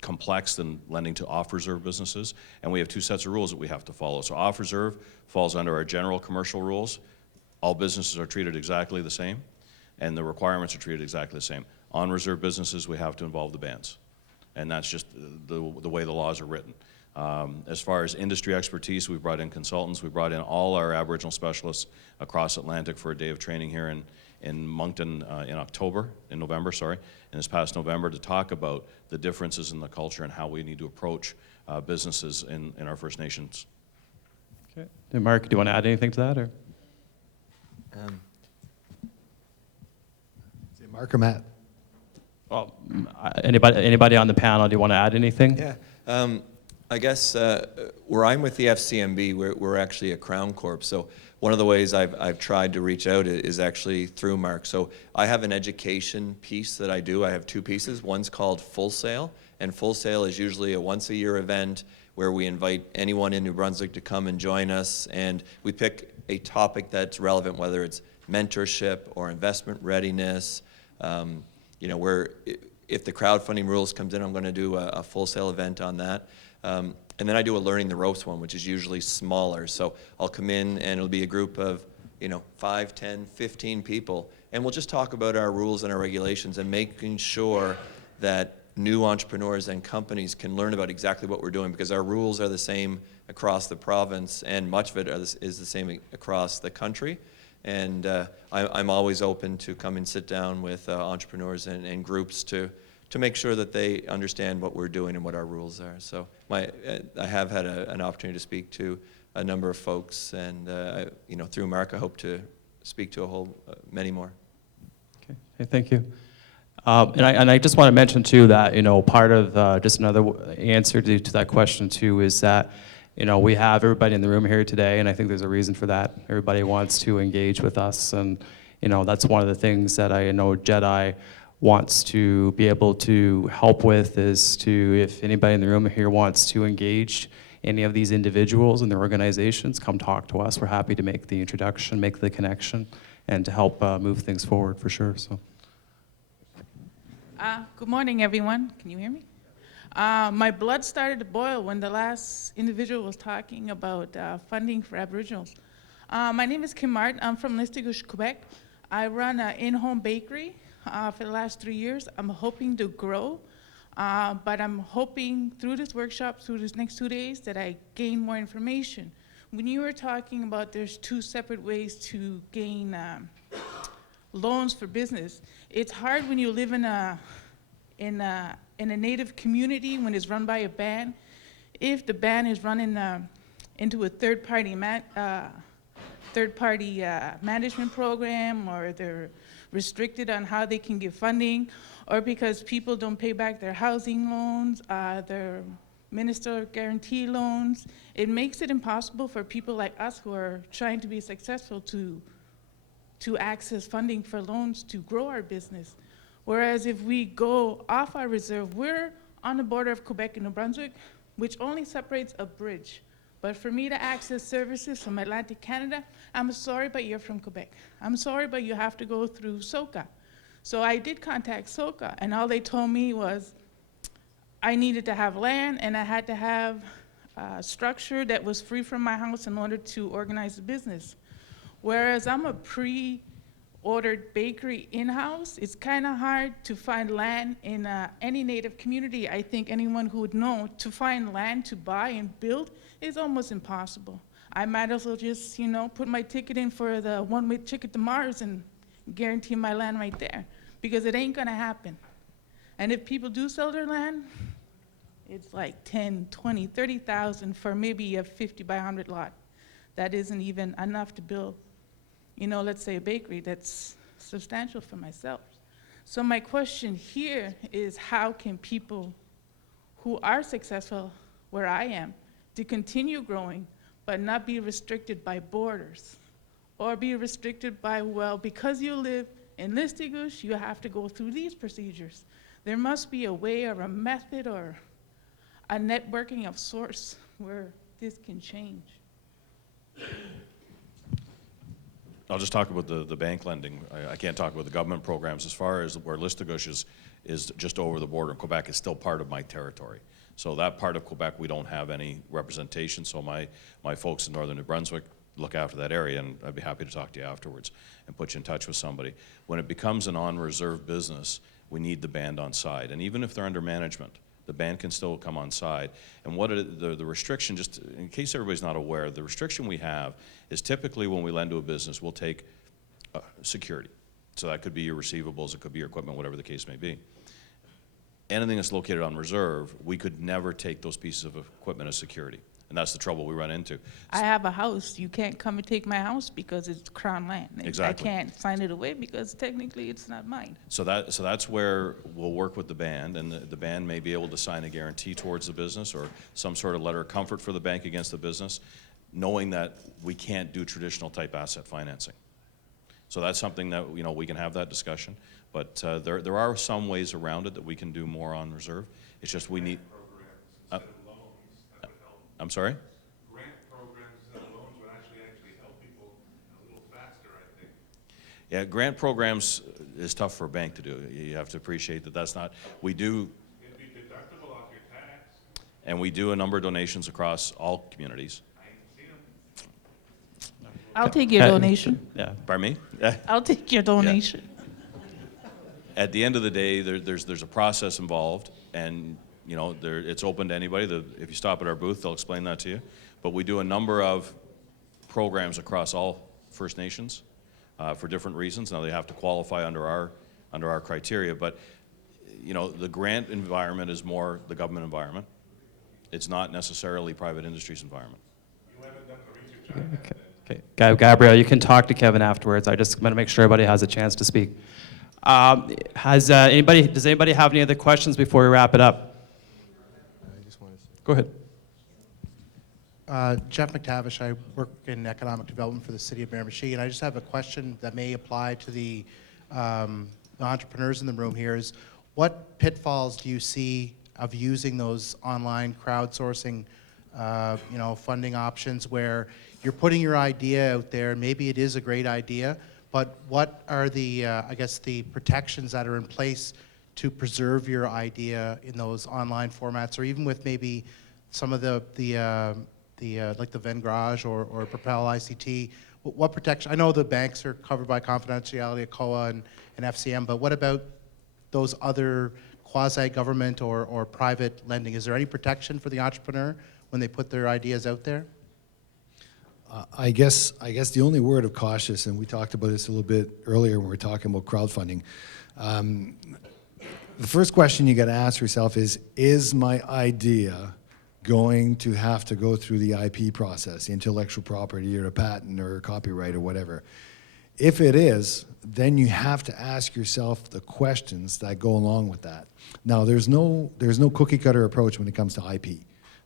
complex than lending to off-reserve businesses, and we have 2 sets of rules that we have to follow. So off-reserve falls under our general commercial rules. All businesses are treated exactly the same, and the requirements are treated exactly the same. On-reserve businesses, we have to involve the bands, and that's just the way the laws are written. As far as industry expertise, we've brought in consultants. We brought in all our Aboriginal specialists across Atlantic for a day of training here in Moncton in November, in this past November, to talk about the differences in the culture and how we need to approach businesses in our First Nations. Okay. And Mark, do you want to add anything to that? Or? Is it Mark or Matt? Well, anybody on the panel, do you want to add anything? Yeah. I guess where I'm with the FCMB, we're actually a Crown Corp. So one of the ways I've tried to reach out is actually through Mark. So I have an education piece that I do. I have 2 pieces. One's called Full Sail, and Full Sail is usually a once-a-year event where we invite anyone in New Brunswick to come and join us, and we pick a topic that's relevant, whether it's mentorship or investment readiness. Where if the crowdfunding rules comes in, I'm going to do a Full Sail event on that. And then I do a Learning the Ropes one, which is usually smaller. So I'll come in and it'll be a group of, 5, 10, 15 people. And we'll just talk about our rules and our regulations and making sure that new entrepreneurs and companies can learn about exactly what we're doing, because our rules are the same across the province, and much of it is the same across the country. And I'm always open to come and sit down with entrepreneurs and groups to make sure that they understand what we're doing and what our rules are. So I have had an opportunity to speak to a number of folks, and through Mark, I hope to speak to a whole many more. Okay, thank you. And I just want to mention too that, part of just another answer to that question too is that, we have everybody in the room here today, and I think there's a reason for that. Everybody wants to engage with us, and that's one of the things that I know JEDI wants to be able to help with, is to, if anybody in the room here wants to engage any of these individuals and their organizations, come talk to us. We're happy to make the introduction, make the connection, and to help move things forward for sure. So. Good morning, everyone. Can you hear me? My blood started to boil when the last individual was talking about funding for Aboriginals. My name is Kim Martin. I'm from Listigouche, Quebec. I run an in-home bakery for the last 3 years. I'm hoping to grow, but I'm hoping through this workshop, through this next 2 days, that I gain more information. When you were talking about there's 2 separate ways to gain loans for business, it's hard when you live in a native community when it's run by a band. If the band is running into a third-party management program, or they're restricted on how they can give funding, or because people don't pay back their housing loans, their minister guarantee loans, it makes it impossible for people like us who are trying to be successful to access funding for loans to grow our business. Whereas if we go off our reserve, we're on the border of Quebec and New Brunswick, which only separates a bridge. But for me to access services from Atlantic Canada, I'm sorry, but you're from Quebec. I'm sorry, but you have to go through SOCA. So I did contact SOCA, and all they told me was I needed to have land, and I had to have a structure that was free from my house in order to organize the business. Whereas I'm a pre-ordered bakery in-house, it's kind of hard to find land in any native community. I think anyone who would know, to find land to buy and build is almost impossible. I might as well just, put my ticket in for the one-way ticket to Mars and guarantee my land right there, because it ain't gonna happen. And if people do sell their land, it's like 10, 20, 30,000 for maybe a 50 by 100 lot. That isn't even enough to build, let's say a bakery that's substantial for myself. So my question here is, how can people who are successful where I am to continue growing but not be restricted by borders, or be restricted by, well, because you live in Listigouche, you have to go through these procedures. There must be a way or a method or a networking of sorts where this can change. I'll just talk about the bank lending. I can't talk about the government programs. As far as where Listigouche is just over the border, Quebec is still part of my territory. So that part of Quebec, we don't have any representation. So my folks in northern New Brunswick look after that area, and I'd be happy to talk to you afterwards and put you in touch with somebody. When it becomes an on-reserve business, we need the band on side. And even if they're under management, the band can still come on side. And what the restriction, just in case everybody's not aware, the restriction we have is typically when we lend to a business, we'll take security. So that could be your receivables, it could be your equipment, whatever the case may be. Anything that's located on reserve, we could never take those pieces of equipment as security. And that's the trouble we run into. I have a house. You can't come and take my house because it's Crown land. Exactly. I can't sign it away because technically it's not mine. So that's where we'll work with the band, and the band may be able to sign a guarantee towards the business or some sort of letter of comfort for the bank against the business, knowing that we can't do traditional type asset financing. So that's something that, we can have that discussion. But there are some ways around it that we can do more on reserve. It's just we need. I'm sorry? Grant programs instead of loans would actually help people a little faster, I think. Yeah, grant programs is tough for a bank to do. You have to appreciate that that's not, we do. It'd be deductible off your tax. And we do a number of donations across all communities. I ain't seen them. I'll take your donation. Yeah. Pardon me? I'll take your donation. At the end of the day, there's a process involved. and you know, it's open to anybody. If you stop at our booth, they'll explain that to you. But we do a number of programs across all First Nations for different reasons. Now they have to qualify under our criteria, but you know, the grant environment is more the government environment. It's not necessarily private industry's environment. You haven't done the research on that. Okay, Gabrielle, you can talk to Kevin afterwards. I just want to make sure everybody has a chance to speak. Does anybody have any other questions before we wrap it up? Go ahead. Jeff McTavish, I work in economic development for the city of Miramichi, and I just have a question that may apply to the entrepreneurs in the room here is, what pitfalls do you see of using those online crowdsourcing funding options where you're putting your idea out there, and maybe it is a great idea, but what are the, I guess, the protections that are in place to preserve your idea in those online formats, or even with maybe some of the like the Venn or Propel ICT, what protection? I know the banks are covered by confidentiality at COA and FCM, but what about those other quasi-government or private lending? Is there any protection for the entrepreneur when they put their ideas out there? I guess the only word of cautious, and we talked about this a little bit earlier when we were talking about crowdfunding. The first question you got to ask yourself is my idea going to have to go through the IP process, the intellectual property or a patent or a copyright or whatever? If it is, then you have to ask yourself the questions that go along with that. Now, there's no cookie cutter approach when it comes to IP.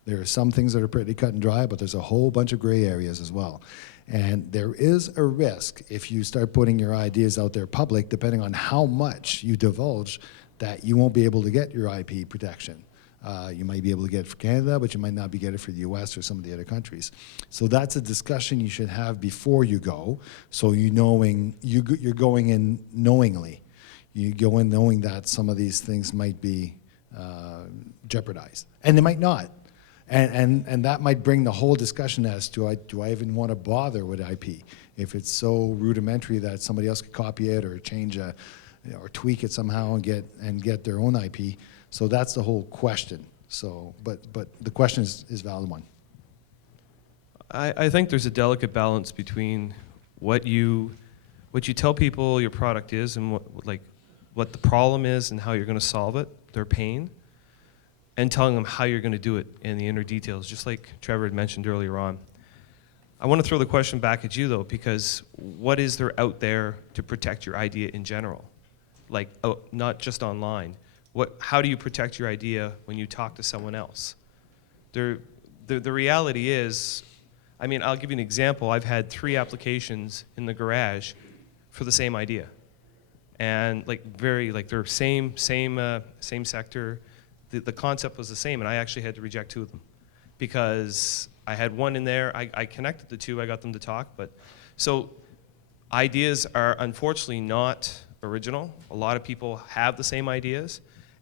There are some things that are pretty cut and dry, but there's a whole bunch of gray areas as well. And there is a risk if you start putting your ideas out there public, depending on how much you divulge, that you won't be able to get your IP protection. You might be able to get it for Canada, but you might not be getting it for the US or some of the other countries. So that's a discussion you should have before you go, so you're going in knowingly. You go in knowing that some of these things might be jeopardized, and they might not. And that might bring the whole discussion as to, do I even want to bother with IP? If it's so rudimentary that somebody else could copy it or change or tweak it somehow and get their own IP. So that's the whole question. So, but the question is a valid one. I think there's a delicate balance between what you tell people your product is and what the problem is and how you're going to solve it, their pain, and telling them how you're going to do it in the inner details, just like Trevor had mentioned earlier on. I want to throw the question back at you, though, because what is there out there to protect your idea in general? Like, not just online. How do you protect your idea when you talk to someone else? The reality is, I mean, I'll give you an example. I've had 3 applications in the garage for the same idea. And they're same sector. The concept was the same, and I actually had to reject 2 of them because I had one in there. I connected the 2. I got them to talk. So ideas are unfortunately not original. A lot of people have the same ideas,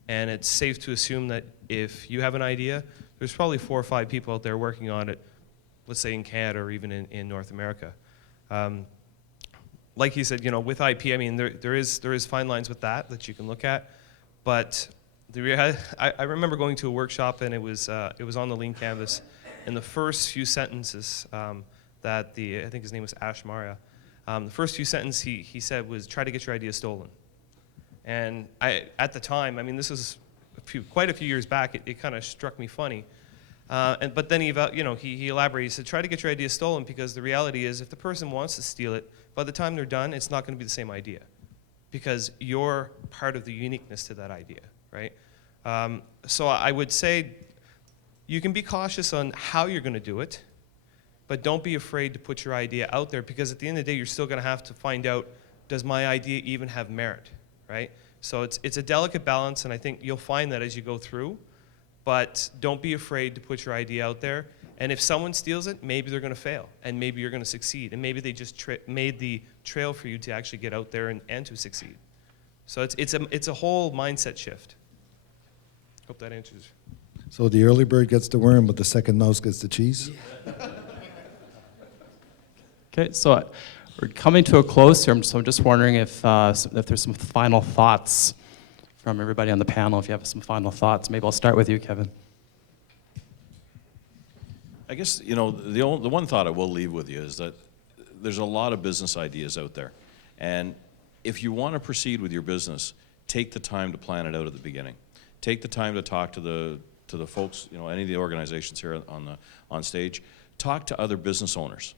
and it's safe to assume that if you have an idea, there's probably 4 or 5 people out there working on it, let's say in Canada or even in North America. Like he said, with IP, I mean, there is fine lines with that you can look at, but I remember going to a workshop, and it was on the Lean Canvas, and the first few sentences I think his name was Ash Maria, the first few sentences he said was, try to get your idea stolen. And at the time, I mean, this was quite a few years back, it kind of struck me funny. But then he elaborated, he said, try to get your idea stolen, because the reality is, if the person wants to steal it, by the time they're done, it's not going to be the same idea, because you're part of the uniqueness to that idea, right? So I would say you can be cautious on how you're going to do it, but don't be afraid to put your idea out there, because at the end of the day, you're still going to have to find out, does my idea even have merit, right? So it's a delicate balance, and I think you'll find that as you go through, but don't be afraid to put your idea out there. And if someone steals it, maybe they're going to fail, and maybe you're going to succeed, and maybe they just made the trail for you to actually get out there and to succeed. So it's a whole mindset shift. Hope that answers. So the early bird gets the worm, but the second mouse gets the cheese? Okay, so we're coming to a close here, so I'm just wondering if there's some final thoughts from everybody on the panel if you have some final thoughts. Maybe I'll start with you, Kevin. I guess, the one thought I will leave with you is that there's a lot of business ideas out there. And if you want to proceed with your business, take the time to plan it out at the beginning. Take the time to talk to the folks, any of the organizations here on stage. Talk to other business owners.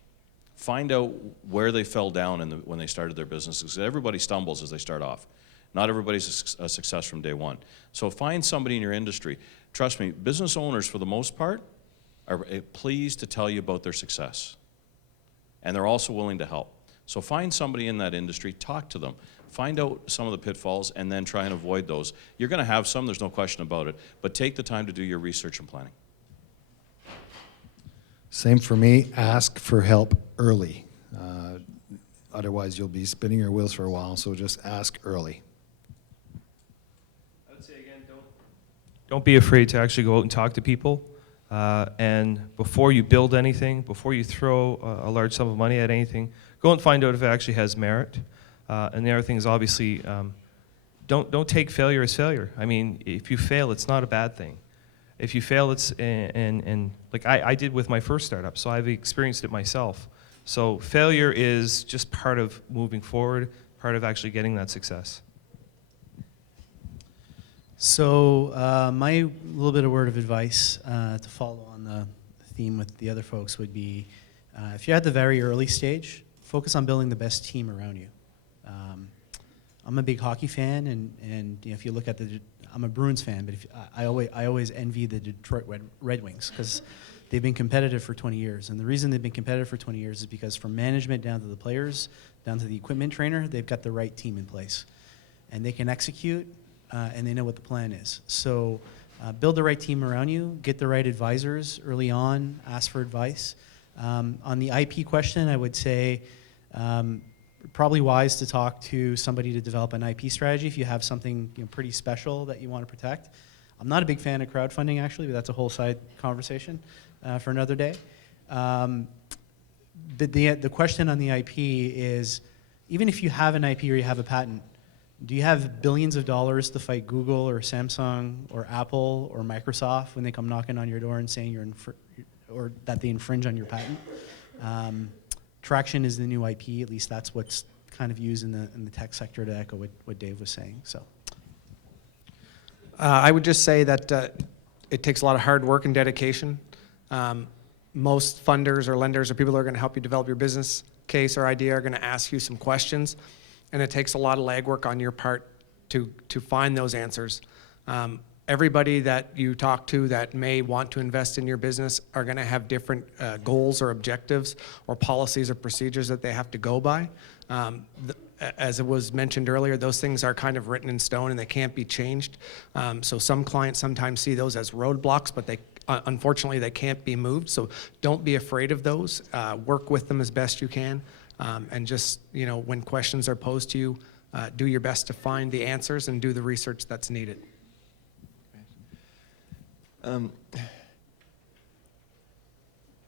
Find out where they fell down when they started their businesses. Everybody stumbles as they start off. Not everybody's a success from day one. So find somebody in your industry. Trust me, business owners, for the most part, are pleased to tell you about their success. And they're also willing to help. So find somebody in that industry, talk to them. Find out some of the pitfalls and then try and avoid those. You're going to have some, there's no question about it, but take the time to do your research and planning. Same for me. Ask for help early. Otherwise, you'll be spinning your wheels for a while, so just ask early. I would say again, don't be afraid to actually go out and talk to people. And before you build anything, before you throw a large sum of money at anything, go and find out if it actually has merit. And the other thing is obviously, don't take failure as failure. I mean, if you fail, it's not a bad thing. If you fail, it's, and like I did with my first startup, so I've experienced it myself. So failure is just part of moving forward, part of actually getting that success. So my little bit of word of advice to follow on the theme with the other folks would be, if you're at the very early stage, focus on building the best team around you. I'm a big hockey fan, and if you look at I'm a Bruins fan, but I always envy the Detroit Red Wings because they've been competitive for 20 years. And the reason they've been competitive for 20 years is because from management down to the players, down to the equipment trainer, they've got the right team in place. And they can execute, and they know what the plan is. So build the right team around you, get the right advisors early on, ask for advice. On the IP question, I would say probably wise to talk to somebody to develop an IP strategy if you have something pretty special that you want to protect. I'm not a big fan of crowdfunding, actually, but that's a whole side conversation for another day. But the question on the IP is, even if you have an IP or you have a patent, do you have billions of dollars to fight Google or Samsung or Apple or Microsoft when they come knocking on your door and saying or that they infringe on your patent? Traction is the new IP. At least that's what's kind of used in the tech sector, to echo what Dave was saying. So, I would just say that it takes a lot of hard work and dedication. Most funders or lenders or people that are going to help you develop your business case or idea are going to ask you some questions, and it takes a lot of legwork on your part to find those answers. Everybody that you talk to that may want to invest in your business are going to have different goals or objectives or policies or procedures that they have to go by. As it was mentioned earlier, those things are kind of written in stone and they can't be changed. So some clients sometimes see those as roadblocks, but unfortunately they can't be moved. So don't be afraid of those. Work with them as best you can. And just, when questions are posed to you, do your best to find the answers and do the research that's needed.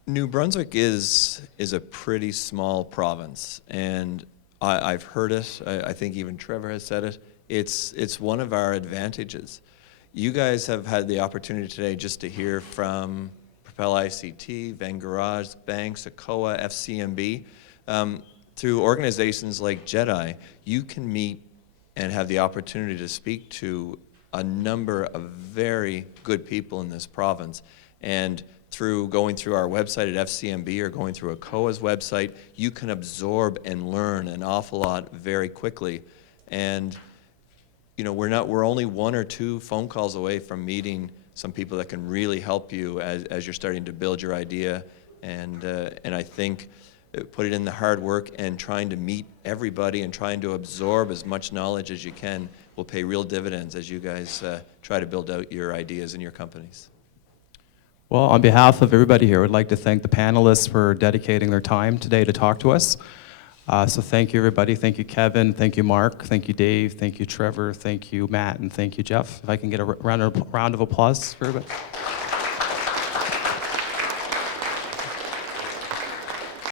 New Brunswick is a pretty small province, and I've heard it. I think even Trevor has said it. It's one of our advantages. You guys have had the opportunity today just to hear from Propel ICT, Van Garage Banks, ACOA, FCMB. Through organizations like JEDI, you can meet and have the opportunity to speak to a number of very good people in this province. And through going through our website at FCMB or going through ACOA's website, you can absorb and learn an awful lot very quickly. And we're only 1 or 2 phone calls away from meeting some people that can really help you as you're starting to build your idea. And I think put it in the hard work and trying to meet everybody and trying to absorb as much knowledge as you can will pay real dividends as you guys try to build out your ideas and your companies. Well, on behalf of everybody here, I would like to thank the panelists for dedicating their time today to talk to us. So thank you, everybody. Thank you, Kevin. Thank you, Mark. Thank you, Dave. Thank you, Trevor. Thank you, Matt. And thank you, Jeff. If I can get a round of applause for everybody.